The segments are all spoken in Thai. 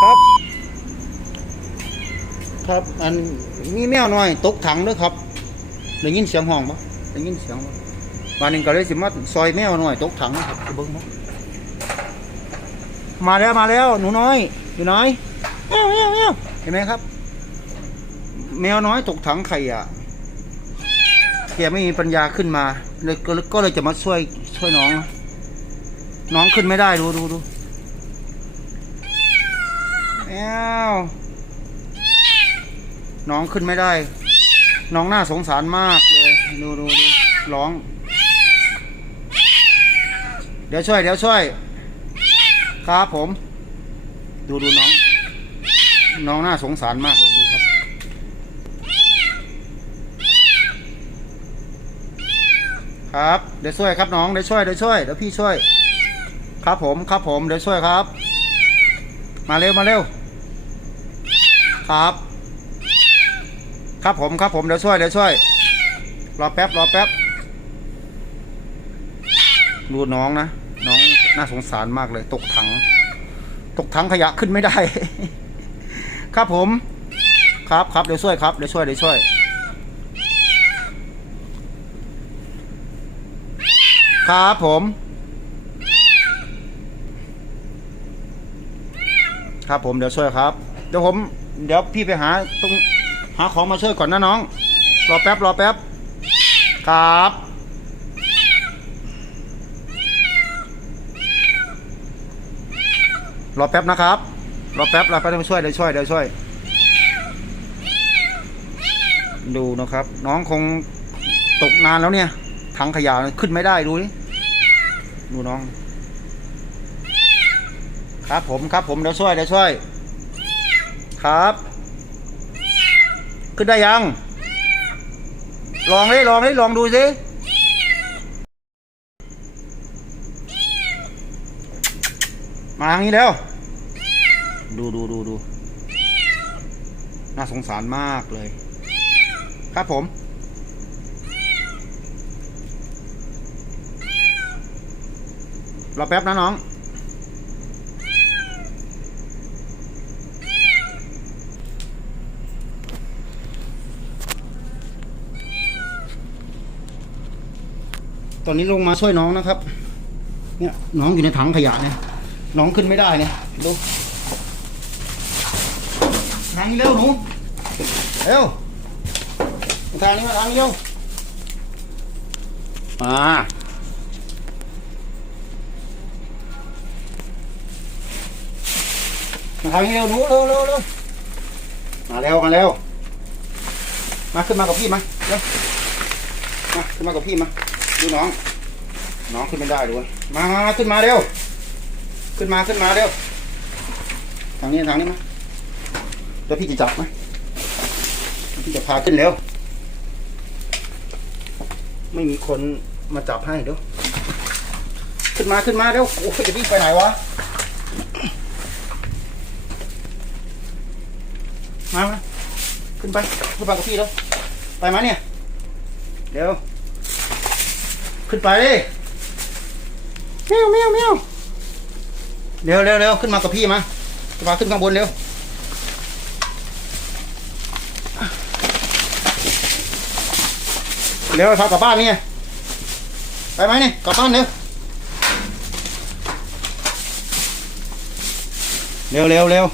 ครับ ครับ อันมีแมวน้อยตกถังด้วยครับได้ยินเสียงห้องปะได้ยินเสียงปะวันนี้ก็เลยสิมาซอยแมวน้อยตกถังนะครับเบิ้งมั้มาแล้วมาแล้ว หนูน้อยอยู่น้อยแมวแมวแมวเห็นไหมครับ แมวน้อยตกถังไข่อะแกไม่มีปัญญาขึ้นมาเลยก็เลยจะมาช่วยช่วยน้อง น้องขึ้นไม่ได้ดูดูดู แมวน้องขึ้นไม่ได้ น้องน่าสงสารมากเลยดูดูดูร้อง เดี๋ยวช่วย เดี๋ยวช่วย ครับผม ดูดูน้อง น้องน่าสงสารมากเลยดูครับ ครับ เดี๋ยวช่วยครับน้อง เดี๋ยวช่วย เดี๋ยวช่วย เดี๋ยวพี่ช่วย ครับผม ครับผม เดี๋ยวช่วยครับ มาเร็ว มาเร็ว ครับ ครับผมครับผมเดี๋ยวช่วยเดี๋ยวช่วย รอแป๊บรอแป๊บ ดูน้องนะ น้องน่าสงสารมากเลย ตกถัง ตกถังขยะขึ้นไม่ได้ ครับผม ครับครับเดี๋ยวช่วยครับเดี๋ยวช่วยเดี๋ยวช่วยครับผม ครับผมเดี๋ยวช่วยครับ เดี๋ยวผม เดี๋ยวพี่ไปหาตรงหาของมาช่วยก่อนนะน้อง รอแป๊บรอแป๊บ ครับ รอแป๊บนะครับ รอแป๊บรอแป๊บเดี๋ยวช่วยเดี๋ยวช่วยเดี๋ยวช่วย ดูนะครับ น้องคงตกนานแล้วเนี่ยถังขยะขึ้นไม่ได้ดูนี่ดูน้อง ครับผมครับผมเดี๋ยวช่วยเดี๋ยวช่วย ครับ ขึ้นได้ยัง ลองดิลองดิลองดูสิมาทางนี้เร็วดูดูดูดูน่าสงสารมากเลย ครับผม รอแป๊บนะน้อง ตอนนี้ลงมาช่วยน้องนะครับ เนี่ยน้องอยู่ในถังขยะเนี่ย น้องขึ้นไม่ได้เนี่ยดูทางนี้เร็วหนูเร็วทางนี้มาทางนี้เร็วมามาทางนี้เร็วหนูเร็วเร็วเร็วมาเร็วมาเร็วมาขึ้นมากับพี่มาเร็วมาขึ้นมากับพี่มา ดูน้อง น้องขึ้นไม่ได้ด้วยมามามาขึ้นมาเร็ว ขึ้นมาขึ้นมาเร็ว ทางนี้ทางนี้มาเดี๋ยวพี่จะจับไหมพี่จะพาขึ้นเร็ว ไม่มีคนมาจับให้เดี๋ยวขึ้นมาขึ้นมาเร็ว โอ้ยจะวิ่งไปไหนวะ มามขึ้นไปขึ้นไปกับพี่แล้ว ไปมาเนี่ยเร็ว ขึ้นไปเมียวเมียวเมียวเร็วเร็วเร็วขึ้นมากับพี่มาขึ้นมาขึ้นข้างบนเร็วเร็วพากลับบ้านนี่ไงไปไหมนี่กลับบ้านเร็วเร็วเร็วเร็ว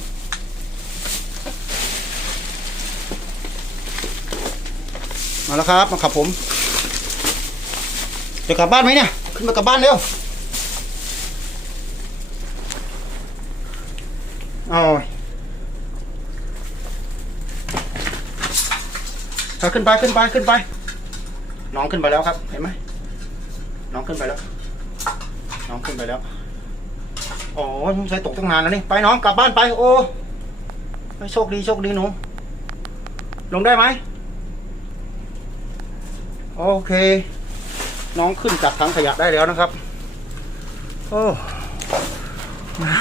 มาแล้วครับ มาขับผม จะกลับบ้านไหมเนี่ย ขึ้นมากลับบ้านเร็วเอาเอาขึ้นไปขึ้นไปขึ้นไป น้องขึ้นไปแล้วครับ เห็นไหม น้องขึ้นไปแล้ว น้องขึ้นไปแล้วอ้ยสงสัยตกตั้งนานแล้วนี่ ไปน้องกลับบ้านไป โอ้โชคดีโชคดีหนู ลงได้ไหม โอเค น้องขึ้นจากถังขยะได้แล้วนะครับ โอ้มา